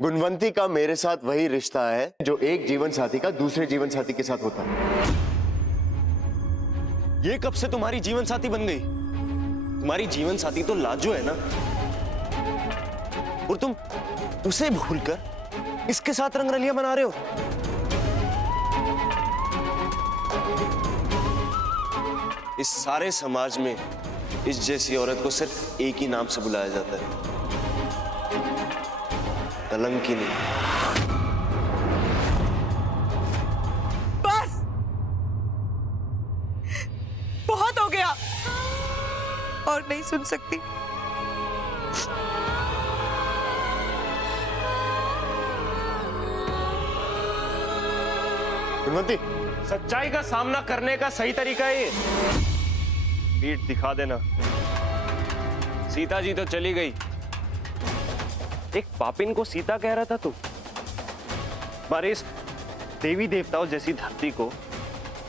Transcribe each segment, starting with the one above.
गुणवंती का मेरे साथ वही रिश्ता है जो एक जीवन साथी का दूसरे जीवन साथी के साथ होता है। ये कब से तुम्हारी जीवन साथी बन गई? तुम्हारी जीवन साथी तो लाजो है ना, और तुम उसे भूलकर इसके साथ रंगरलियां बना रहे हो। इस सारे समाज में इस जैसी औरत को सिर्फ एक ही नाम से बुलाया जाता है, कलंकिनी। बस बहुत हो गया, और नहीं सुन सकती। गुणवंती, सच्चाई का सामना करने का सही तरीका है ये। पीठ दिखा देना। सीता जी तो चली गई, एक पापिन को सीता कह रहा था तू। हमारे इस देवी देवताओं जैसी धरती को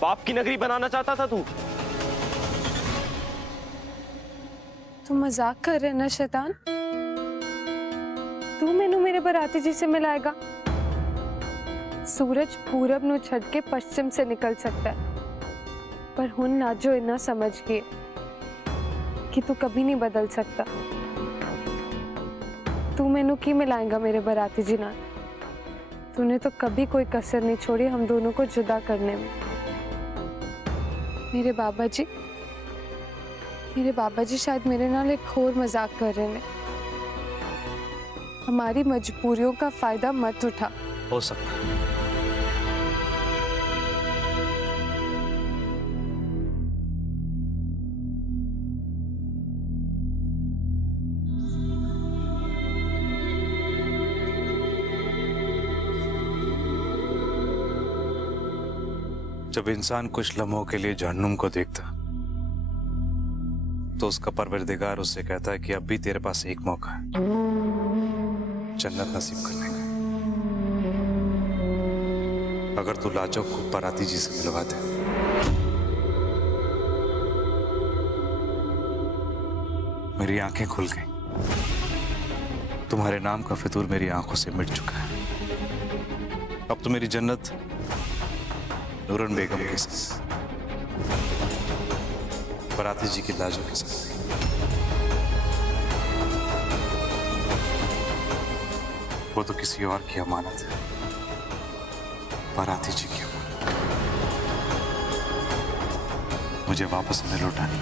पाप की नगरी बनाना चाहता था तू। तू मजाक कर रहे ना शैतान? तू मैनू मेरे बराती जी से मिलाएगा? सूरज पूरब नू छड़ के पश्चिम से निकल सकता है, पर हुन ना जो इतना समझ गए कि तू कभी नहीं बदल सकता। तू मैनू की मिलाएगा मेरे बराती जी नाल? तूने तो कभी कोई कसर नहीं छोड़ी हम दोनों को जुदा करने में। मेरे बाबा जी शायद मेरे नाल एक और मजाक कर रहे हैं। हमारी मजबूरियों का फायदा मत उठा। हो सकता है। जब इंसान कुछ लम्हों के लिए जहन्नुम को देखता तो उसका परवरदिगार उससे कहता है कि अब भी तेरे पास एक मौका है जन्नत नसीब करने का। अगर तू लाजो को बराती जी से मिलवा दे। मेरी आंखें खुल गई। तुम्हारे नाम का फितूर मेरी आंखों से मिट चुका है। अब तो मेरी जन्नत नूरन बेगम के साथ, बराती जी की लाजो के साथ। वो तो किसी और की अमानत है, बराती जी की अमानत। मुझे वापस में लौटानी।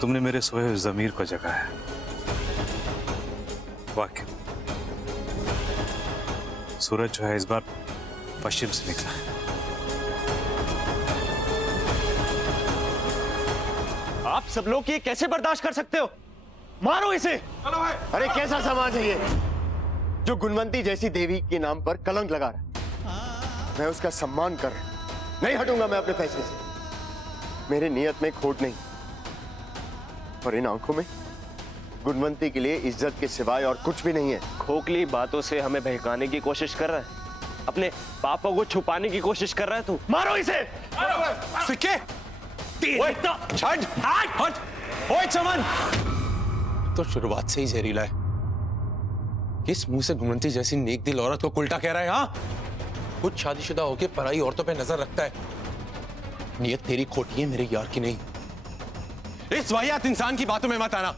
तुमने मेरे सोए हुए ज़मीर को जगाया। वाकई सूरज जो है इस बार पश्चिम से निकला है। आप सब लोग ये कैसे बर्दाश्त कर सकते हो? मारो इसे। अरे कैसा समाज है ये जो गुणवंती जैसी देवी के नाम पर कलंक लगा रहा है? मैं उसका सम्मान कर रहा हूं, नहीं हटूंगा मैं अपने फैसले से। मेरी नियत में खोट नहीं, और इन आंखों में गुणवंती के लिए इज्जत के सिवाय और कुछ भी नहीं है। खोखली बातों से हमें बहकाने की कोशिश कर रहा है, अपने पापों को छुपाने की कोशिश कर रहा है तू। मारो इसे। सिक्के चमन तो शुरुआत से ही जहरीला है। किस मुंह से गुणवंती जैसी नेक दिल औरत को उल्टा कह रहा है? हाँ, खुद शादीशुदा होके पराई औरतों पे नजर रखता है। नियत तेरी खोटी है, मेरे यार की नहीं। इस वाहियात इंसान की बातों में मत आना।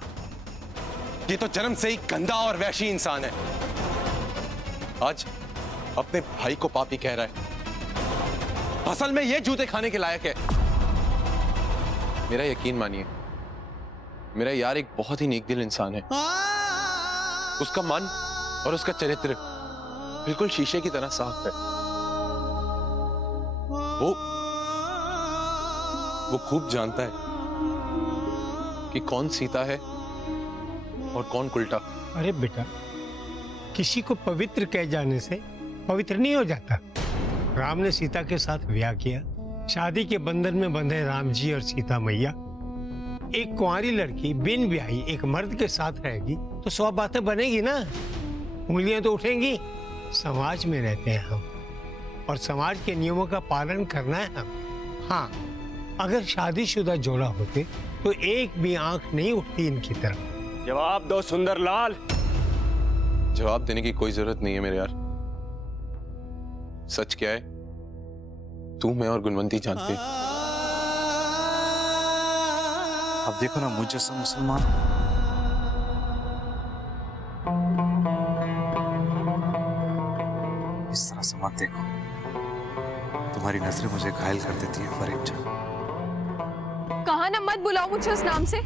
ये तो जन्म से ही गंदा और वैशी इंसान है। आज अपने भाई को पापी कह रहा है। असल में ये जूते खाने के लायक है। मेरा यकीन मानिए, मेरा यार एक बहुत ही नेक दिल इंसान है। उसका मन और उसका चरित्र बिल्कुल शीशे की तरह साफ है। वो खूब जानता है कि कौन सीता है और कौन उल्टा। अरे बेटा, किसी को पवित्र कह जाने से पवित्र नहीं हो जाता। राम ने सीता के साथ ब्याह किया, शादी के बंधन में बंधे राम जी और सीता मैया। एक कुंवारी लड़की बिन ब्याही एक मर्द के साथ रहेगी तो 100 बातें बनेगी ना, उंगलियां तो उठेंगी। समाज में रहते हैं हम, और समाज के नियमों का पालन करना है हम। हाँ, अगर शादीशुदा जोड़ा होते तो एक भी आंख नहीं उठती इनकी तरफ। जवाब दो सुंदरलाल। जवाब देने की कोई जरूरत नहीं है मेरे यार। सच क्या है तू, मैं और गुणवंती जानते हैं। अब देखो ना, मुझ जैसा मुसलमान इस तरह से मत देखो, तुम्हारी नजरें मुझे घायल कर देती है फरीद। कहा ना मत बुलाओ मुझे उस नाम से,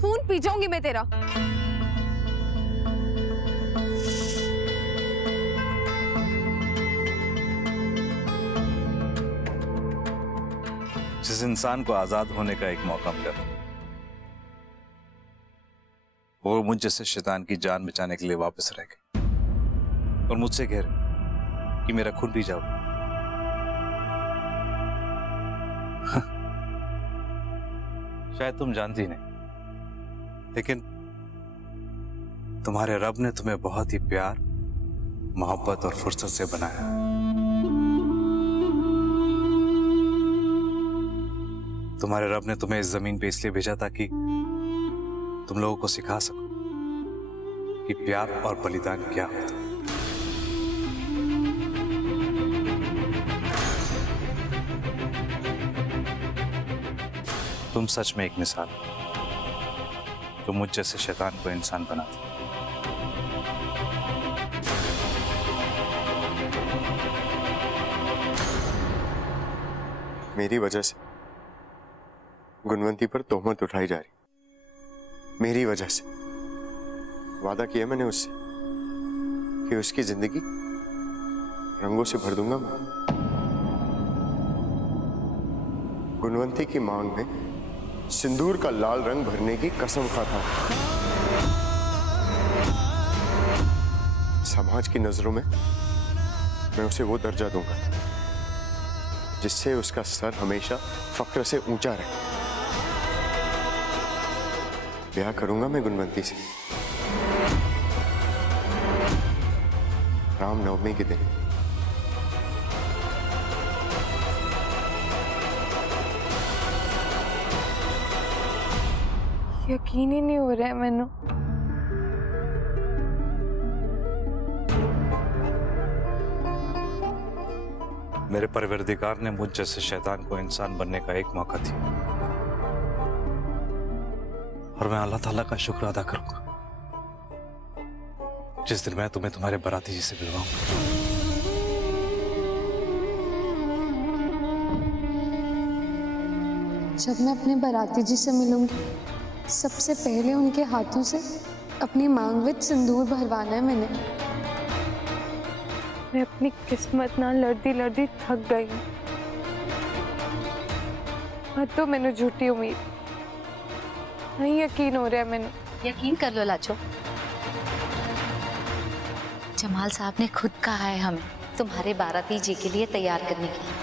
खून पी जाऊंगी मैं तेरा। जिस इंसान को आजाद होने का एक मौका मिला, वो मुझ जैसे शैतान की जान बचाने के लिए वापस रह गए और मुझसे कह रहे कि मेरा खून पी जाओ। शायद तुम जानती नहीं, लेकिन तुम्हारे रब ने तुम्हें बहुत ही प्यार, मोहब्बत और फुर्सत से बनाया। तुम्हारे रब ने तुम्हें इस जमीन पे इसलिए भेजा ताकि तुम लोगों को सिखा सको कि प्यार और बलिदान क्या होता है। तुम सच में एक मिसाल हो, जो मुझ जैसे शैतान को इंसान बनाती। मेरी वजह से गुणवंती पर तोहमत उठाई जा रही, मेरी वजह से। वादा किया मैंने उससे कि उसकी जिंदगी रंगों से भर दूंगा मैं। गुणवंती की मांग में सिंदूर का लाल रंग भरने की कसम खाता हूं। समाज की नजरों में मैं उसे वो दर्जा दूंगा जिससे उसका सर हमेशा फक्र से ऊंचा रहे। ब्याह करूंगा मैं गुणवंती से रामनवमी के दिन। यकीन ही नहीं हो रहा है मैनू। मेरे परवरदिगार ने मुझ जैसे शैतान को इंसान बनने का एक मौका दिया और मैं अल्लाह ताला का शुक्र अदा करूंगा जिस दिन मैं तुम्हें तुम्हारे बाराती जी से मिलवाऊंगा। जब मैं अपने बाराती जी से मिलूंगी, सबसे पहले उनके हाथों से अपनी मांग विच सिंदूर भरवाना है मैंने। मैं अपनी किस्मत ना लड़ती लड़ती थक गई। मत तो मैंने झूठी उम्मीद, नहीं यकीन हो रहा है मैंने। यकीन कर लो लाजो, जमाल साहब ने खुद कहा है हमें तुम्हारे बाराती जी के लिए तैयार करने के लिए।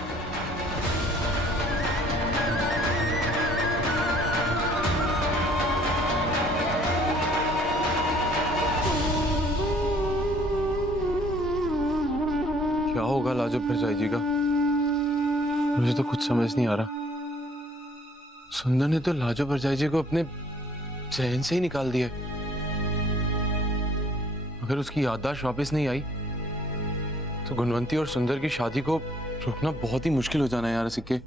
क्या होगा लाजो परजाई जी का, मुझे तो कुछ समझ नहीं आ रहा। सुंदर ने तो लाजो परजाई जी को अपने जहन से ही निकाल दिया। अगर उसकी याददाश्त वापस नहीं आई तो गुणवंती और सुंदर की शादी को रोकना बहुत ही मुश्किल हो जाना है यार सिक्के।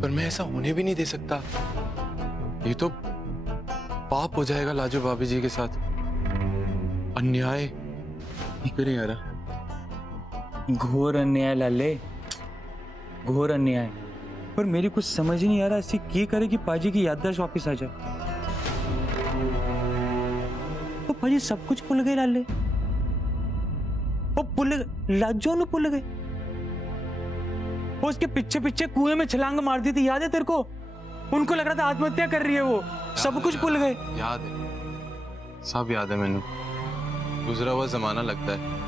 पर मैं ऐसा होने भी नहीं दे सकता। ये तो पाप हो जाएगा लाजो भाभी जी के साथ, अन्याय। नहीं करे यार, घोर अन्याय लाले, घोर अन्याय। पर मेरी कुछ समझ ही नहीं आ रहा ऐसी क्या करे कि पाजी की याददाश्त वापस आ जाए। तो पाजी सब कुछ भूल गए लाले, वो भूल गए, लाजो ने भूल गए। वो उसके पीछे पीछे कुएं में छलांग मार दी थी, याद है तेरे को? उनको लग रहा था आत्महत्या कर रही है वो, सब कुछ भूल गए। याद है, सब याद है मैंने, गुजरा हुआ जमाना लगता है।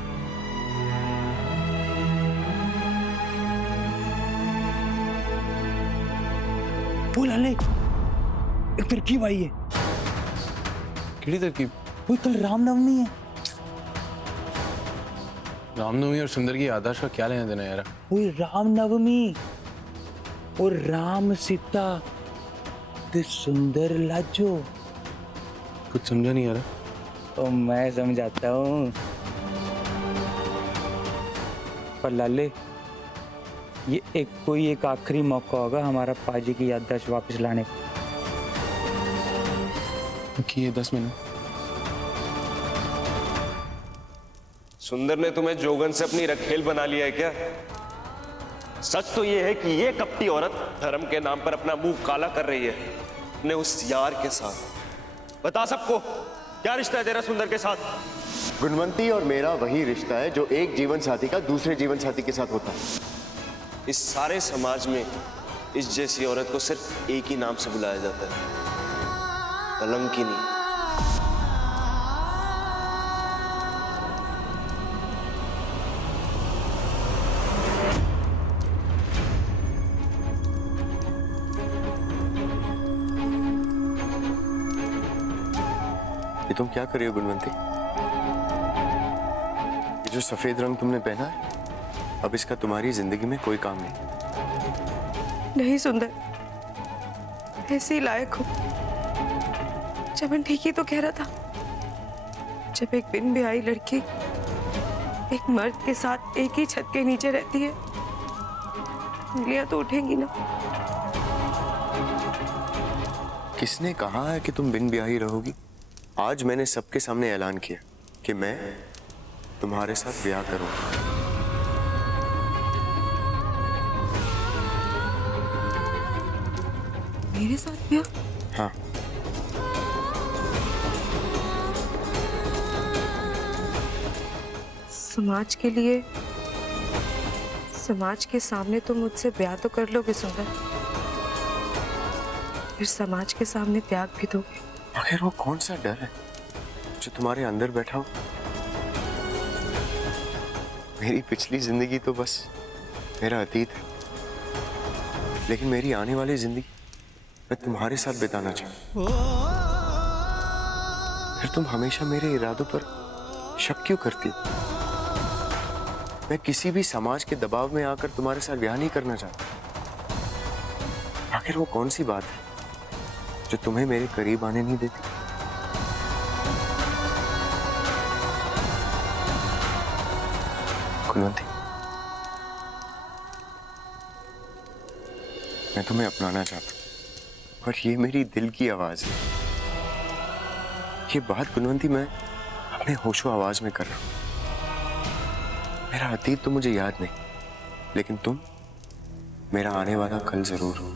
वो लाले एक तरकीब आई है। किड़ी तरकीब? वो कल रामनवमी है। रामनवमी और सुंदर की याददाश्त का क्या लेना देना यार? वो रामनवमी और राम सीता सुंदर लाजो। कुछ समझा नहीं आ रहा। तो मैं समझाता हूँ। पर लाले, ये कोई एक आखिरी मौका होगा हमारा पाजी की याददाश्त वापस लाने का। कि ये 10 मिनट। सुंदर ने तुम्हें जोगन से अपनी रखेल बना लिया है क्या? सच तो ये है कि ये कपटी औरत धर्म के नाम पर अपना मुंह काला कर रही है अपने उस यार के साथ। बता सबको, क्या रिश्ता है तेरा सुंदर के साथ? गुणवंती और मेरा वही रिश्ता है जो एक जीवन साथी का दूसरे जीवन साथी के साथ होता है। इस सारे समाज में इस जैसी औरत को सिर्फ एक ही नाम से बुलाया जाता है, कलंकिनी। ये तुम क्या कर रही हो गुणवंती? ये जो सफेद रंग तुमने पहना है, अब इसका तुम्हारी जिंदगी में कोई काम नहीं। नहीं सुंदर, ऐसे ही लायक हो। चमन ठीक ही तो कह रहा था, जब एक बिन ब्याही लड़की एक मर्द के साथ एक ही छत के नीचे रहती है, उंगलियां तो उठेंगी ना। किसने कहा है कि तुम बिन ब्याही रहोगी? आज मैंने सबके सामने ऐलान किया कि मैं तुम्हारे साथ ब्याह करूंगा। मेरे साथ ब्याह? हाँ। समाज के लिए, समाज के सामने तुम मुझसे ब्याह तो कर लोगे सुंदर, फिर समाज के सामने त्याग भी दोगे। आखिर वो कौन सा डर है जो तुम्हारे अंदर बैठा हो? मेरी पिछली जिंदगी तो बस मेरा अतीत है, लेकिन मेरी आने वाली जिंदगी मैं तुम्हारे साथ बिताना चाहूं। फिर तुम हमेशा मेरे इरादों पर शक क्यों करती हो? मैं किसी भी समाज के दबाव में आकर तुम्हारे साथ ब्याह नहीं करना चाहता। आखिर वो कौन सी बात है जो तुम्हें मेरे करीब आने नहीं देती? गुणवंती, मैं तुम्हें अपनाना चाहता हूं, पर ये मेरी दिल की आवाज है। ये बात गुणवंती मैं अपने होशो आवाज में कर रहा हूं। मेरा अतीत तो मुझे याद नहीं, लेकिन तुम मेरा आने वाला कल जरूर हो।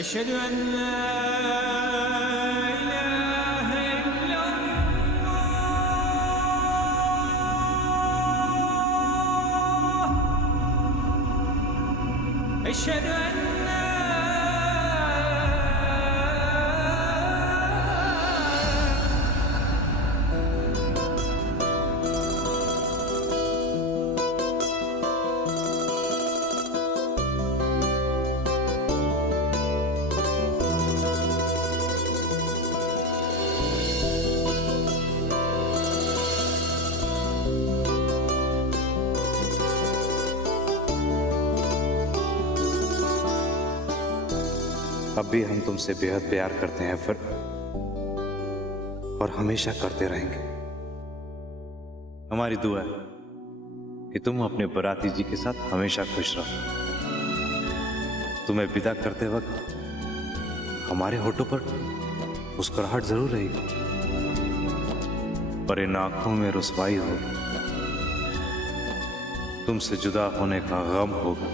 अशहदु अन ला इलाहा इल्लल्लाह, अशहदु अन्ना अब भी हम तुमसे बेहद प्यार करते हैं फिर, और हमेशा करते रहेंगे। हमारी दुआ है कि तुम अपने बराती जी के साथ हमेशा खुश रहो। तुम्हें विदा करते वक्त हमारे होठों पर मुस्कुराहट जरूर रहेगी, पर इन आंखों में रुसवाई होगी, तुमसे जुदा होने का गम होगा।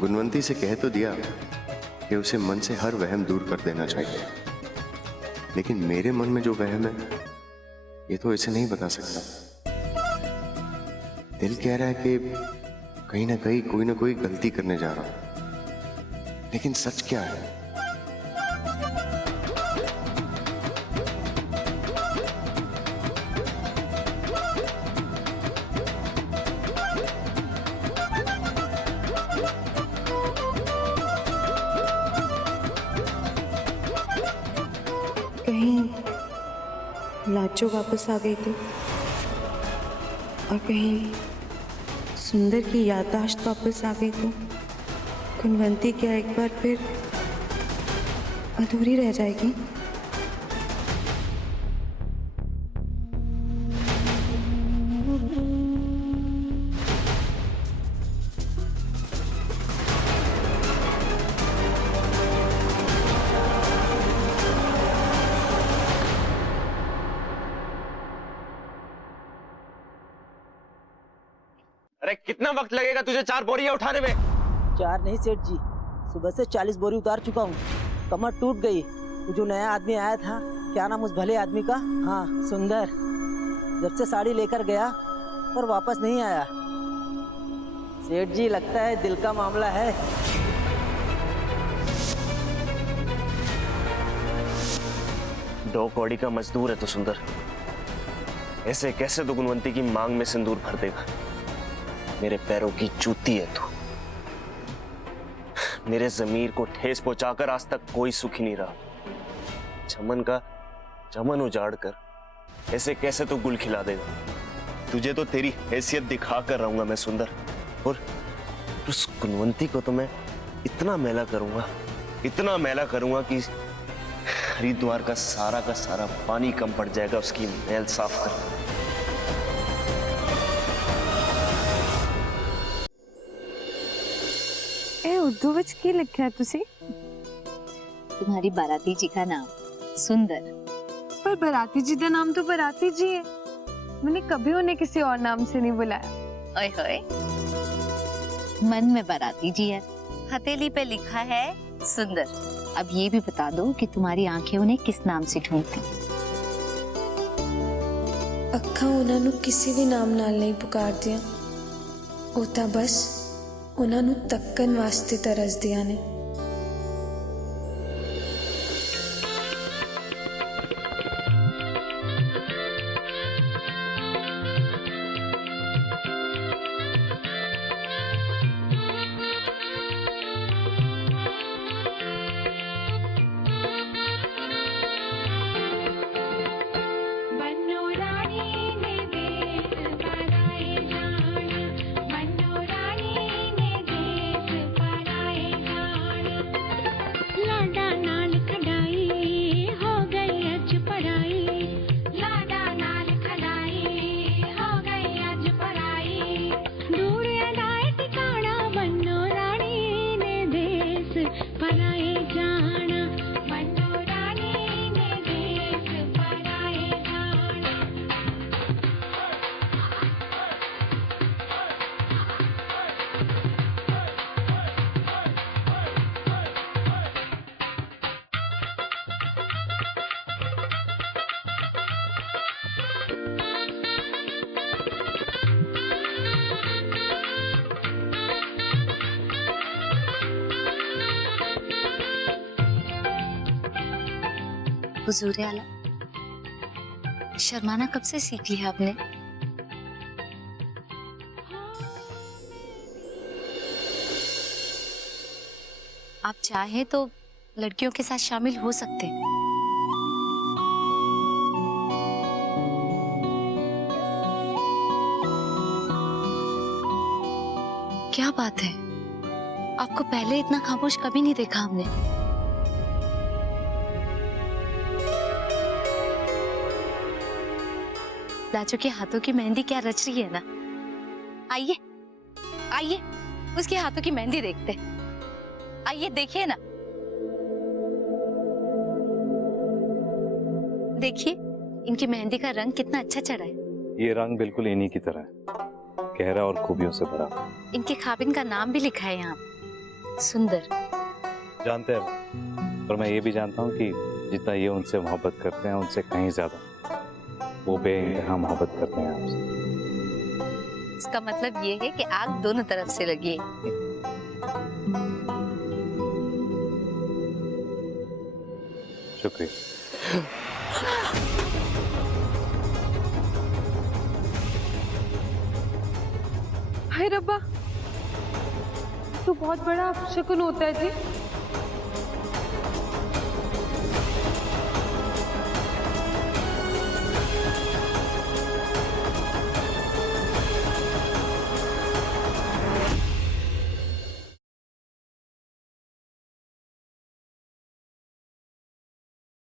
गुणवंती से कह तो दिया कि उसे मन से हर वहम दूर कर देना चाहिए, लेकिन मेरे मन में जो वहम है ये तो इसे नहीं बता सकता। दिल कह रहा है कि कहीं ना कहीं कोई ना कोई गलती करने जा रहा हूं, लेकिन सच क्या है? कहीं लाजो वापस आ गई थी और कहीं सुंदर की याददाश्त वापस आ गई तो गुणवंती क्या एक बार फिर अधूरी रह जाएगी? अरे कितना वक्त लगेगा तुझे 4 बोरियां उठाने में? 4 नहीं सेठ जी, सुबह से 40 बोरी उतार चुका हूँ। कमर टूट गई। वो जो नया आदमी आया था, क्या नाम उस भले आदमी का? हाँ, सुंदर। जब से साड़ी लेकर गया पर वापस नहीं आया। सेठ जी लगता है दिल का मामला है। दो कौड़ी का मजदूर है तो सुंदर, ऐसे कैसे तो गुणवंती की मांग में सिंदूर भर देगा? मेरे पैरों की जूती है तू। मेरे जमीर को ठेस पहुंचाकर आज तक कोई सुखी नहीं रहा। चमन का चमन उजाड़ कर ऐसे कैसे तो गुल खिला देगा? तुझे तो तेरी हैसियत दिखा कर रहूंगा मैं सुंदर, और उस गुणवंती को तो मैं इतना मैला करूंगा कि हरिद्वार का सारा पानी कम पड़ जाएगा उसकी मैल साफ करने। उर्दू विच की लिखा है तुसी? तुम्हारी बाराती जी का नाम सुंदर। पर बाराती जी का नाम तो बाराती जी है। मैंने कभी उन्हें किसी और नाम से नहीं बुलाया। ओए होए, मन में बाराती जी है, हथेली पे लिखा है सुंदर। अब ये भी बता दो कि तुम्हारी आंखें उन्हें किस नाम से ढूंढती? अखा उन्होंने किसी भी नाम नाल नहीं पुकार दिया, ओता बस उन्होंने तक्कन वास्ते तरस दिया ने। हुजूर आला, शर्माना कब से सीख लिया आपने? आप चाहे तो लड़कियों के साथ शामिल हो सकते हैं। क्या बात है, आपको पहले इतना खामोश कभी नहीं देखा हमने। लाजो के हाथों की मेहंदी क्या रच रही है ना। आइए आइए, उसके हाथों की मेहंदी देखते हैं। आइए देखिए ना, देखिए इनकी मेहंदी का रंग कितना अच्छा चढ़ा है। ये रंग बिल्कुल इन्हीं की तरह है, गहरा और खूबियों से भरा। इनके खाबिन का नाम भी लिखा है यहाँ, सुंदर। जानते हैं, पर मैं ये भी जानता हूँ कि जितना ये उनसे मोहब्बत करते हैं, उनसे कहीं ज्यादा वो बेइंतहा मोहब्बत करते हैं आपसे। इसका मतलब ये है कि आग दोनों तरफ से लगी है। शुक्रिया। हाय रब्बा, तो बहुत बड़ा शकुन होता है जी।